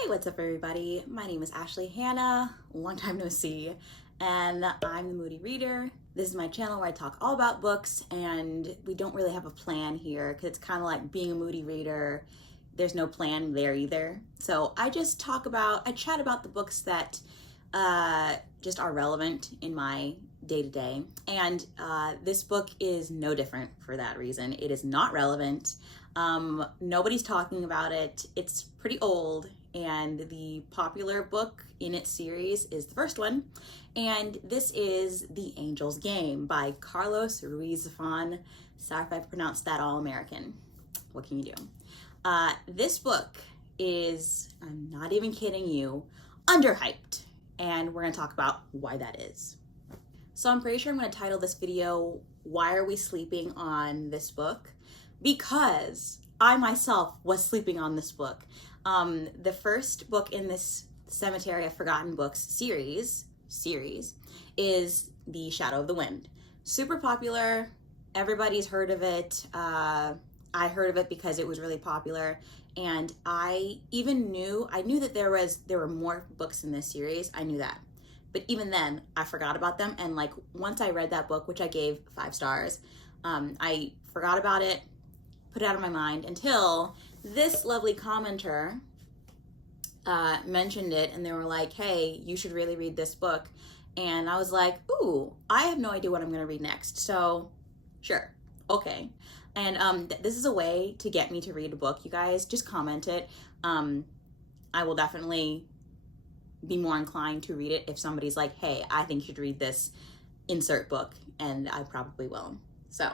Hey, what's up, everybody? My name is Ashley Hannah, long time no see, and I'm the Moody Reader. This is my channel where I talk all about books, and we don't really have a plan here because it's kind of like being a Moody Reader. There's no plan there either. So I just I chat about the books that just are relevant in my day to day. And this book is no different for that reason. It is not relevant. Nobody's talking about it. It's pretty old, and the popular book in its series is the first one. And this is The Angel's Game by Carlos Ruiz Zafón. Sorry if I pronounced that all American. What can you do? This book is, I'm not even kidding you, underhyped. And we're going to talk about why that is. So I'm pretty sure I'm going to title this video, Why Are We Sleeping on This Book? Because I myself was sleeping on this book. The first book in this Cemetery of Forgotten Books series is The Shadow of the Wind. Super popular. Everybody's heard of it. I heard of it because it was really popular. And I knew that there were more books in this series. I knew that. But even then, I forgot about them. And like once I read that book, which I gave 5 stars, I forgot about it, put it out of my mind until this lovely commenter mentioned it, and they were like, hey, you should really read this book. And I was like, ooh, I have no idea what I'm going to read next. So sure, okay. And this is a way to get me to read a book, you guys. Just comment it. I will definitely be more inclined to read it if somebody's like, hey, I think you should read this insert book, and I probably will. So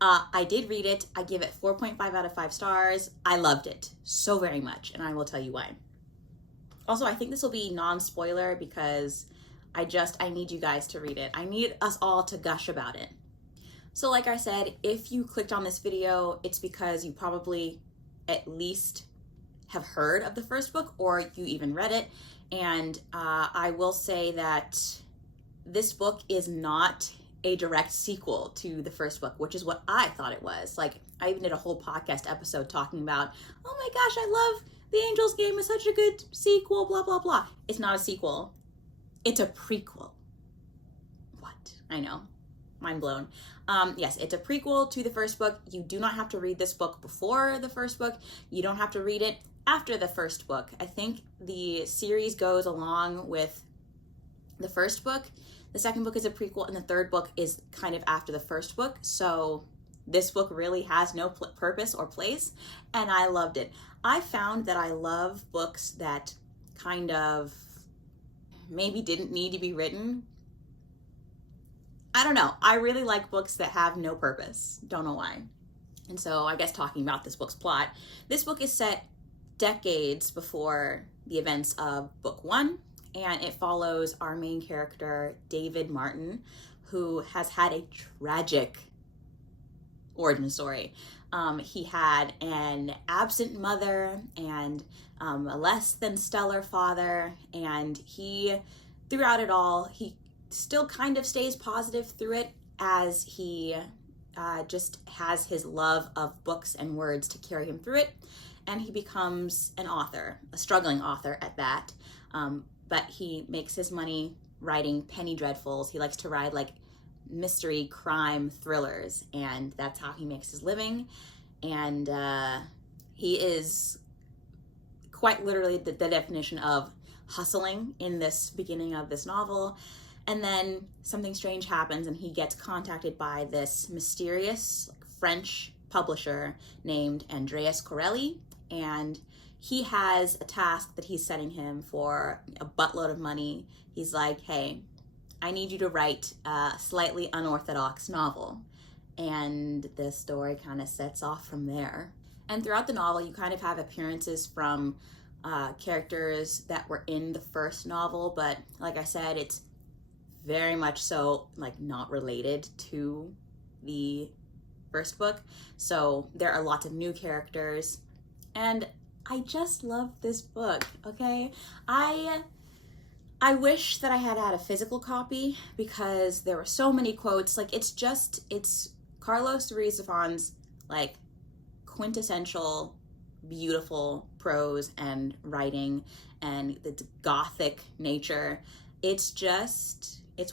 I did read it. I give it 4.5 out of 5 stars. I loved it so very much, and I will tell you why. Also, I think this will be non-spoiler because I need you guys to read it. I need us all to gush about it. So like I said, if you clicked on this video, it's because you probably at least have heard of the first book or you even read it. And I will say that this book is not a direct sequel to the first book, which is what I thought it was. Like, I even did a whole podcast episode talking about, oh my gosh, I love The Angel's Game, is such a good sequel, blah, blah, blah. It's not a sequel. It's a prequel. What? I know. Mind blown. Yes, it's a prequel to the first book. You do not have to read this book before the first book. You don't have to read it after the first book. I think the series goes along with the first book. The second book is a prequel, and the third book is kind of after the first book. So this book really has no purpose or place, and I loved it. I found that I love books that kind of maybe didn't need to be written. I don't know. I really like books that have no purpose. Don't know why. And so I guess talking about this book's plot, this book is set decades before the events of book 1, and it follows our main character, David Martin, who has had a tragic origin story. He had an absent mother and a less than stellar father, and throughout it all, he still kind of stays positive through it as he just has his love of books and words to carry him through it. And he becomes an author, a struggling author at that. But he makes his money writing penny dreadfuls. He likes to write like mystery crime thrillers, and that's how he makes his living. And he is quite literally the definition of hustling in this beginning of this novel. And then something strange happens, and he gets contacted by this mysterious French publisher named Andreas Corelli, and he has a task that he's setting him for a buttload of money. He's like, hey, I need you to write a slightly unorthodox novel. And the story kind of sets off from there. And throughout the novel, you kind of have appearances from characters that were in the first novel, but like I said, it's very much so like not related to the first book. So there are lots of new characters, and I just love this book, okay? I wish that I had a physical copy because there were so many quotes. Like, it's Carlos Ruiz Zafón's like quintessential beautiful prose and writing and its gothic nature. It's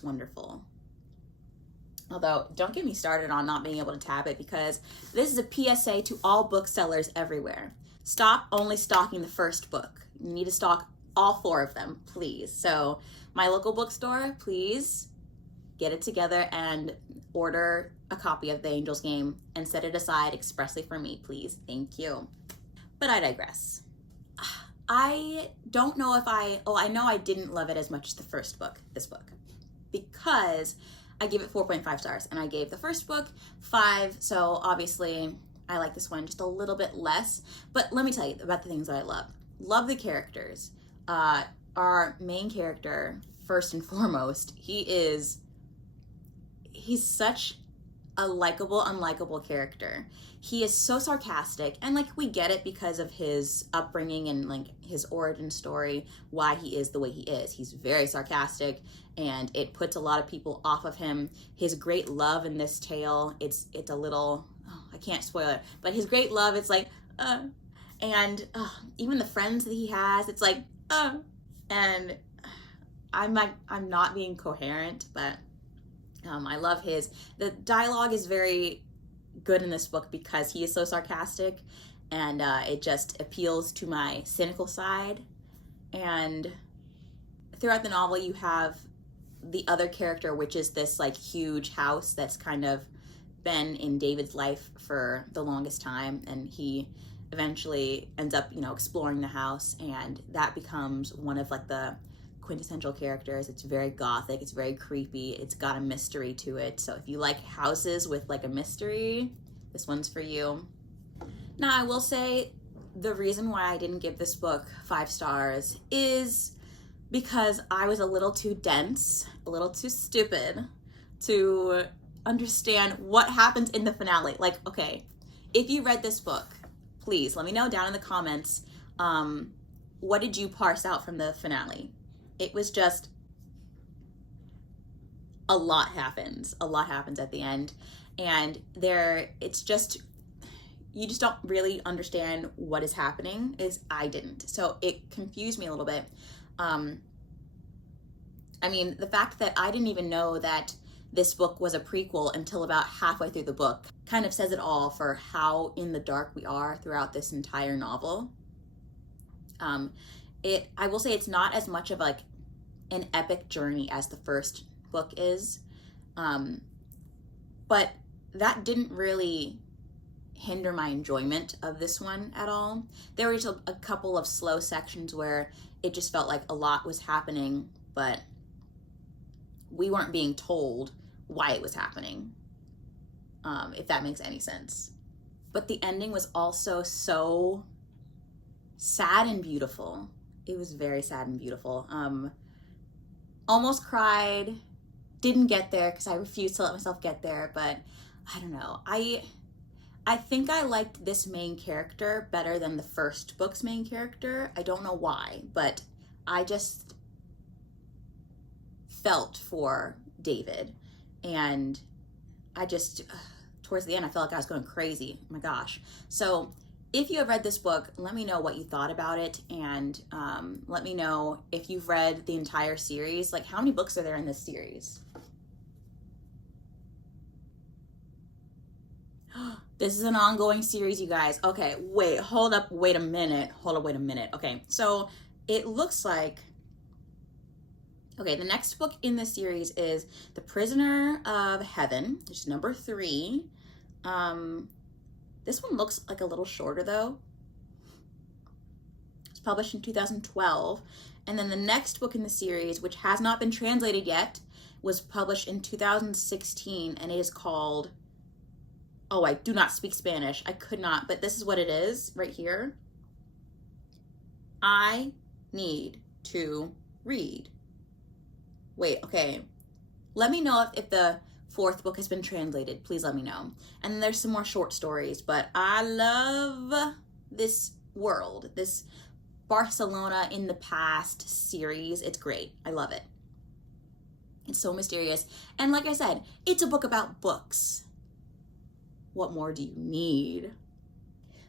wonderful. Although, don't get me started on not being able to tab it, because this is a PSA to all booksellers everywhere. Stop only stocking the first book. You need to stock all 4 of them, please. So my local bookstore, please get it together and order a copy of The Angel's Game and set it aside expressly for me, please. Thank you. But I digress. I don't know if I know I didn't love it as much as the first book, this book, because I gave it 4.5 stars, and I gave the first book 5, so obviously I like this one just a little bit less. But let me tell you about the things that I love. Love the characters. Our main character, first and foremost, he's such a likable, unlikable character. He is so sarcastic, and like, we get it because of his upbringing and like his origin story, why he is the way he is. He's very sarcastic, and it puts a lot of people off of him. His great love in this tale, it's a little, I can't spoil it, but his great love, it's like, and even the friends that he has, it's like, and I'm not being coherent, but I love the dialogue is very good in this book because he is so sarcastic, and it just appeals to my cynical side. And throughout the novel, you have the other character, which is this like huge house that's kind of been in David's life for the longest time, and he eventually ends up, exploring the house, and that becomes one of like the quintessential characters. It's very gothic, it's very creepy, it's got a mystery to it. So if you like houses with like a mystery, this one's for you. Now, I will say the reason why I didn't give this book 5 stars is because I was a little too dense, a little too stupid to understand what happens in the finale. Like, okay, if you read this book, please let me know down in the comments, what did you parse out from the finale? It was just, a lot happens at the end, and it's just, you just don't really understand what is happening. I didn't, so it confused me a little bit. I mean, the fact that I didn't even know that this book was a prequel until about halfway through the book kind of says it all for how in the dark we are throughout this entire novel. I will say it's not as much of like an epic journey as the first book is, but that didn't really hinder my enjoyment of this one at all. There were just a couple of slow sections where it just felt like a lot was happening, but we weren't being told why it was happening, if that makes any sense. But the ending was also so sad and beautiful. It was very sad and beautiful. Almost cried, didn't get there because I refused to let myself get there, but I don't know. I think I liked this main character better than the first book's main character. I don't know why, but I just felt for David, and I just, towards the end, I felt like I was going crazy. Oh my gosh. So if you have read this book, let me know what you thought about it, and let me know if you've read the entire series. Like, how many books are there in this series? This is an ongoing series, you guys. Okay, wait a minute. Okay, so it looks like, okay, the next book in this series is The Prisoner of Heaven, which is number 3. This one looks like a little shorter though. It's published in 2012. And then the next book in the series, which has not been translated yet, was published in 2016, and it is called, oh, I do not speak Spanish. I could not, but this is what it is right here. I need to read. Wait, okay. Let me know if the 4th book has been translated. Please let me know. And then there's some more short stories, but I love this world, this Barcelona in the past series. It's great. I love it. It's so mysterious. And like I said, it's a book about books. What more do you need?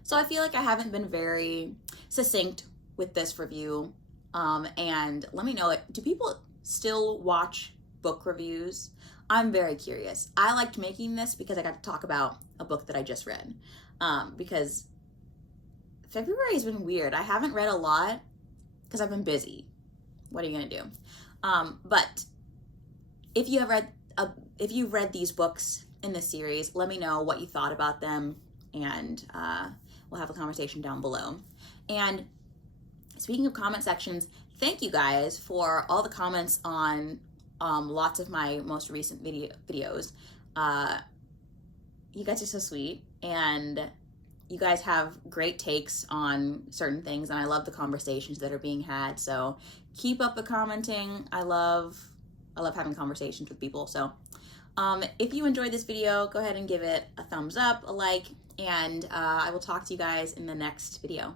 So I feel like I haven't been very succinct with this review. And let me know, do people still watch book reviews? I'm very curious. I liked making this because I got to talk about a book that I just read. Because February has been weird. I haven't read a lot because I've been busy. What are you gonna do? But if you have if you've read these books in this series, let me know what you thought about them, and we'll have a conversation down below. And speaking of comment sections, thank you guys for all the comments on lots of my most recent videos. You guys are so sweet, and you guys have great takes on certain things, and I love the conversations that are being had. So keep up the commenting. I love having conversations with people. So if you enjoyed this video, go ahead and give it a thumbs up, a like, and I will talk to you guys in the next video.